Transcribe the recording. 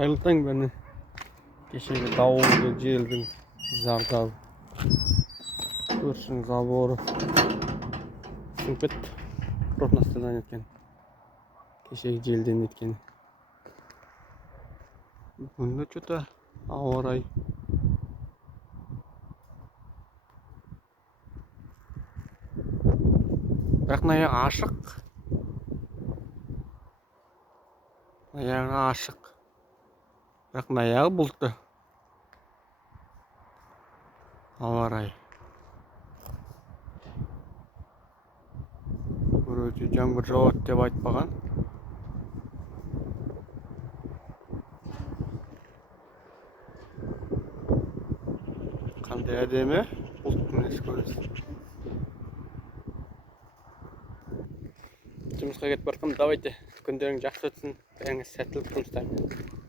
Қайырлы таң бәріне. Кешегі дауылды желдің зардабы. Көршінің заборы сынып кетті. Протностадан еткен. Кешегі желден еткен. Бүгінгі что-то ауа райы. Бірақ аяғы ашық. Аяғы ашық. Бірақ аяғы бұлтты. Ауа райы. Өте жаңбыр жауады деп айтпаған. Қандай әдемі бұлттың несі көресің. Жұмысқа кетіп бардым. Давайте күндерің жақсы өтсін. Бәріңіз сәттілік жұмыстармен.